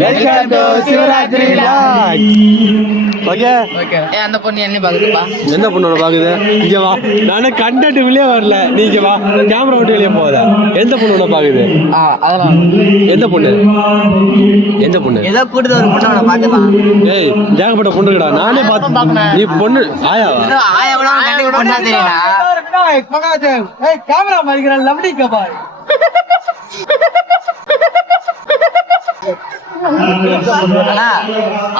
Welcome to Shivaratri vlog. Okay அந்த பொண்ணு என்ன பாக்குதுப்பா? எந்த பொண்ணோட பாக்குது? இங்க வா. நானே கண்டென்ட் வெளியே வரல. நீங்க வா. கேமரா விட்டு வெளியே போகாத. எந்த பொண்ணோட பாக்குது? அதெல்லாம் எந்த பொண்ணு? எந்த பொண்ணு? ஏதோ கூடுத ஒரு பொண்ணோட பாத்துதான். ஏய் ஏகப்பட்ட பொண்ணு இருக்கடா. நானே பார்த்து நீ பொண்ணு ஆயாவா? ஆயாவளா கண்டிப்பா பொண்ணா தெரியடா. ஏய் கேமரா மாரிக்கற லவ்லி கபாய்.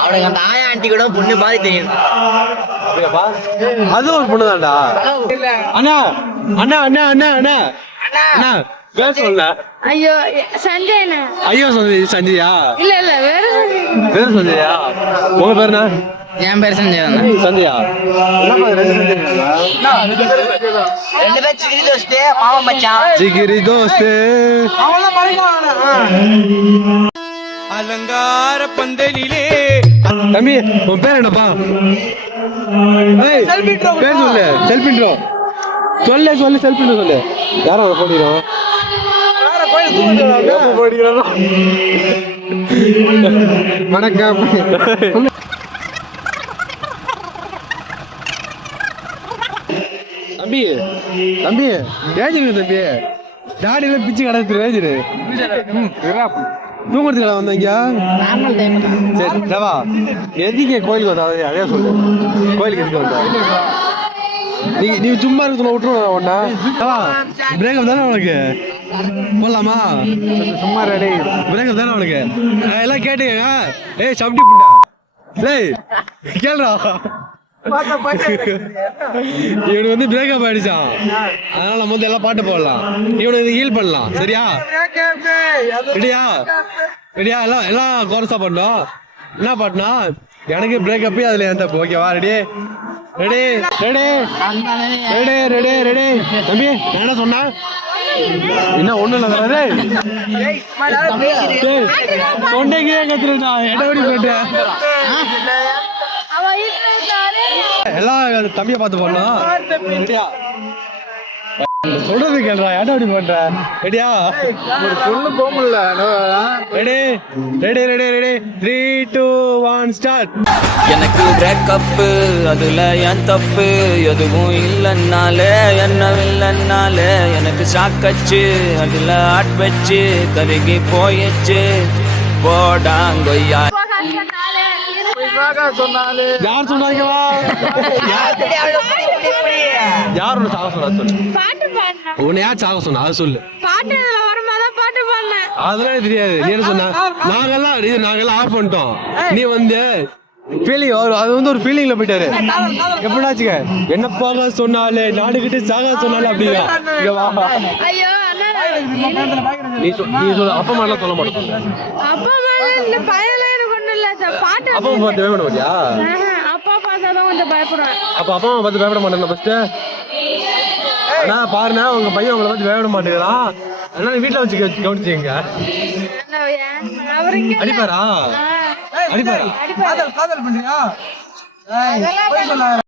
அவனுக்கு அந்த ஆயா ஆண்டி கூட பொண்ணு மாதிரி தெரியும். அது ஒரு பொண்ணு தான்டா. அண்ணா அண்ணா அண்ணா அண்ணா அண்ணா அண்ணா பேர் சொல்ல. ஐயோ சஞ்சய்ண்ணா. ஐயோ சஞ்சயா? இல்ல இல்ல வேற சஞ்சய். வேற சஞ்சயா? உங்க பேர் என்ன? என் பேர் சஞ்சய் தான். சந்தியா? ரெண்டு பேர் சிகிரி தோஸ்தே மாமா மச்சான். சிகிரி தோஸ்தே அவள மறைவானா. அலங்கார பந்தலிலே. தம்பி உன் பேர் என்னப்பா? Selfie draw. பேர் சொல்லு. Selfie draw. சொல்லு செல்ஃபி ட்ரோ சொல்லு. யாரோ போடிறோம். வேற கோயில் தூக்குறாங்க. எப்ப போடிறோம்? வணக்கம். தம்பி தம்பி ஏஜிரு தம்பி டாடியில பிச்சு கடத்துரு ஏஜிரு தூங்குறதுக்கு வந்தீங்க. நார்மல் டைம் தான். சரி ரவா எதுக்கு கோயிலுக்கு வந்தா அதே சொல்லு. கோயிலுக்கு எதுக்கு வந்தா? நீ சும்மா இருக்கிற விட்டுருவோம் ஒன்னா. பிரேக்கப் தானே உனக்கு? போடலாமா? சும்மா ரெடி. பிரேக்கப் தானே உனக்கு? எல்லாம் கேட்டுங்க. ஏய் சப்டி புண்டா ஏய் கேளுடா. இவனுக்கு வந்து பிரேக்கப் ஆயிடுச்சான். அதனால நம்ம வந்து எல்லாம் பாட்டு போடலாம். இவனுக்கு ஹீல் பண்ணலாம். சரியா? ரெடியா? ரெடியா? எல்லாம் கோரஸா பண்ணோம். என்ன பாட்டுனா எனக்கு பிரேக்கப்பே அதுல எந்த ஓகேவா? Ready ready ready ready ready ready தம்பி நான் என்ன சொன்னா? என்ன ஒண்ணு இல்லை தொண்டைக்கு கத்துருந்தா எடவடி போயிட்டு எல்லாம் தம்பியை பார்த்து போடணும். ரெடியா? சொல்றது கேள்றா. ஏன்டா அப்படி பண்ற? ரெடியா? ஒரு பொண்ணு போக முடியல. Ready ready ready ready 3 2 1 start. எனக்கு பிரேக்கப் அதுல என் தப்பு எதுவும் இல்லைன்னாலே என்ன இல்லைன்னாலே எனக்கு சாக்கச்சு அதுல ஆட் வச்சு கருகி போயிடுச்சு போடாங்கொய்யா. சொன்னாலே யார் சொன்னாங்கவா? யார் உன்னை சாக சொன்னா சொல்லு. பாட்டு பாடுனா. உன்னை யார் சாக சொன்னா அது சொல்லு. பாட்டு வரும்போது பாட்டு பாடுனேன். அதெல்லாம் தெரியாது. நீ என்ன சொன்ன? நாங்கெல்லாம் ஆஃப் பண்ணிட்டோம். நீ வந்து ஃபீலிங் அது வந்து ஒரு ஃபீலிங்ல போயிட்டாரு. எப்படினாச்சுக்க என்ன போக சொன்னாலே நாடுகிட்டு சாக சொன்னாலே அப்படியா? ஐயோ அண்ணா. நீ சொல்ல அப்பா மாதிரிலாம் சொல்ல மாட்டோம். அப்பா மேல இந்த பயல எனக்கு ஒண்ணும் இல்ல. பாட்டு அப்பா அம்மா பார்த்து பயப்பட மாட்டியா? அப்பா பார்த்தாதான் கொஞ்சம் பயப்படுவேன். அப்ப அப்பா அம்மா பார்த்து பயப்பட மாட்டேன் ஃபர்ஸ்ட். ஆனா பாருங்க உங்க பையன் உங்களை பார்த்து பயப்பட மாட்டேங்கிறான். அதனால வீட்டுல வச்சு கவனிச்சுங்க. அவர் இங்க அடிப்பாரா? அடிப்பாரா? காதல் பண்றியா?